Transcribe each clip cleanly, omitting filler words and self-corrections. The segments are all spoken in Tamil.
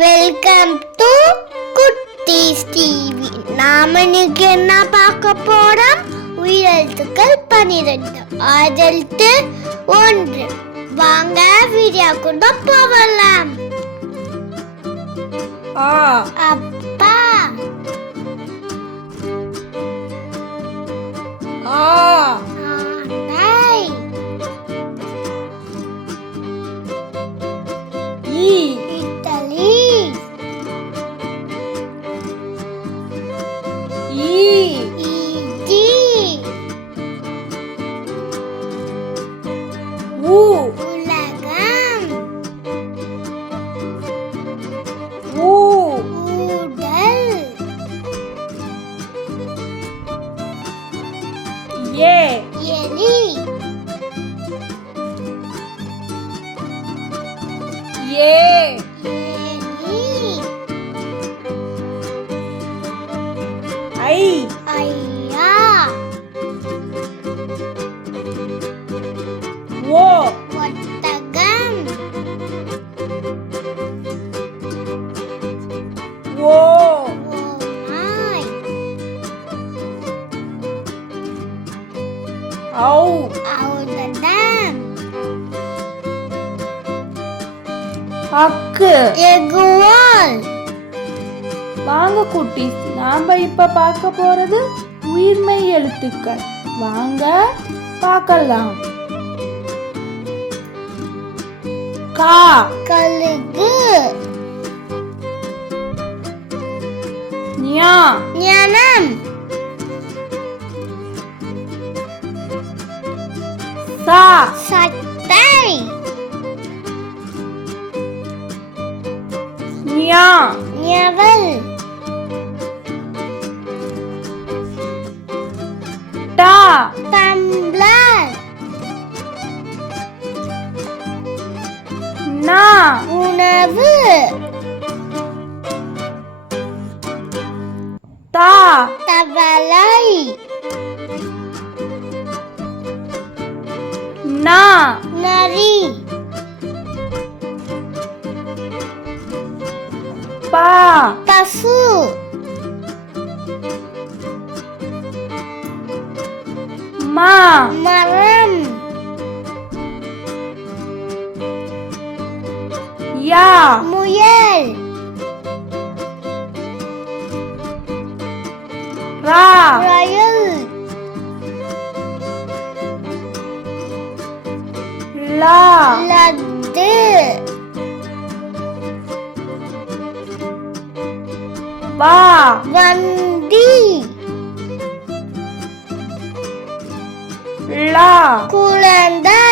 வெல்கம் டு குட்டீஸ் டிவி. நாம இன்னைக்கு என்ன பார்க்க போறோம்? உயிரெழுத்துக்கள் 12 அதெழுத்து 1. வாங்க வீடியோக்குள்ள போகலாம். அப்பா, ஆனை, இட்டலி, ஈட்டி, உலகம், ஊடல், எலி, ஐயா, ஒட்டகம், ஓநாய், ஔடதம், அக்கு. எகுவால். வாங்க குட்டீஸ், நாம இப்ப பார்க்க போறது உயிர்மெய் எழுத்துக்கள். வாங்க பார்க்கலாம். கா, கழுகு, ஞா, ஞானம், சா, சட்டை, ஞா, ஞவல், டா, டம்ளர், நா, உணவு, தா, தவளை, நா, நரி, பா, பசு, மா, மரம், யா, முயல், ரா, ரயில், லா, லட்டு, வா, வண்டி, லா, குழந்தை,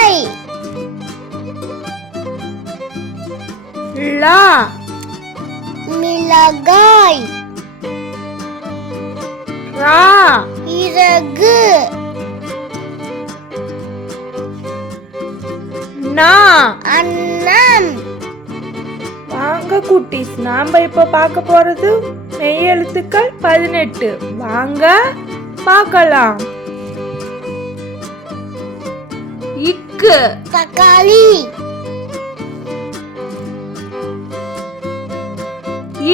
லா, மிளகாய், ரா, இறகு, நா. அன்னம். வாங்க குட்டீஸ், நாம இப்ப பார்க்க போறது மெய் எழுத்துக்கள் 18. வாங்க பார்க்கலாம். இக்கு, தக்காளி,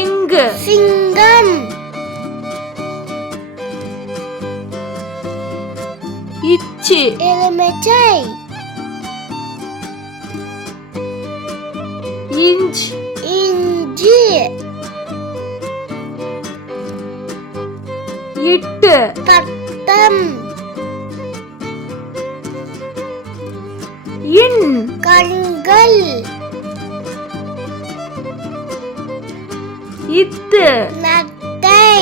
இங்கு, சிங்கம், இச்சு, எலுமிச்சை, இஞ்ச், இஞ்சி, இட்டு, கட்டம், இன், கண்கள், இத்து, நத்தை,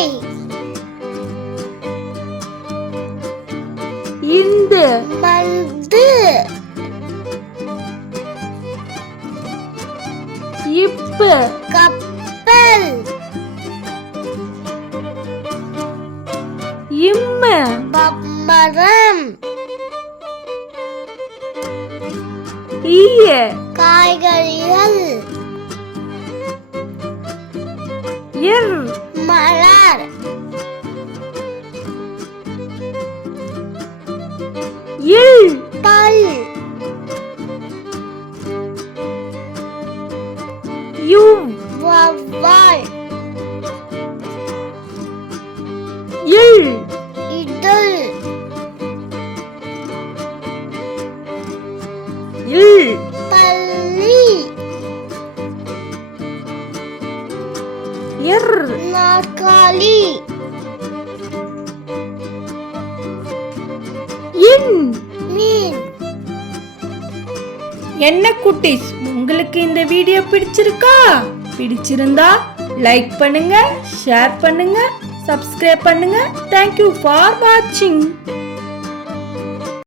இந்து, மந்து, இப்பு, கப்பல், இம்மு, மரம், ஈய, காய்கறிகள், இர், மலர், இல், பல், யூ, வௌவால், செவ்வாய் இல் இதழ் இல் பள்ளி இர் நாற்காலி இன் மீன் என்ன குட்டீஸ், உங்களுக்கு இந்த வீடியோ பிடிச்சிருக்கா? பிடிச்சிருந்தா லைக் பண்ணுங்க, ஷேர் பண்ணுங்க, சப்ஸ்கிரைப் பண்ணுங்க. Thank you for watching.